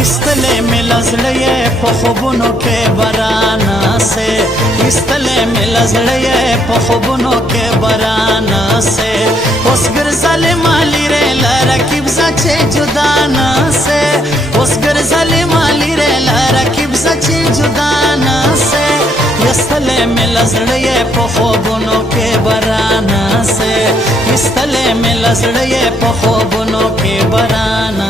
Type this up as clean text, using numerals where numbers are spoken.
استلے ملا زړه په خوبونو کې باران سے استلے ملا زړه په خوبونو کې باران سے اوس ګرځلې مالی ر لرکب زچې جدا نه سے اوس ګرځلې مالی ر لرکب زچې جدا نه سے استلے ملا زړه په خوبونو کې باران سے استلے ملا زړه په خوبونو کې باران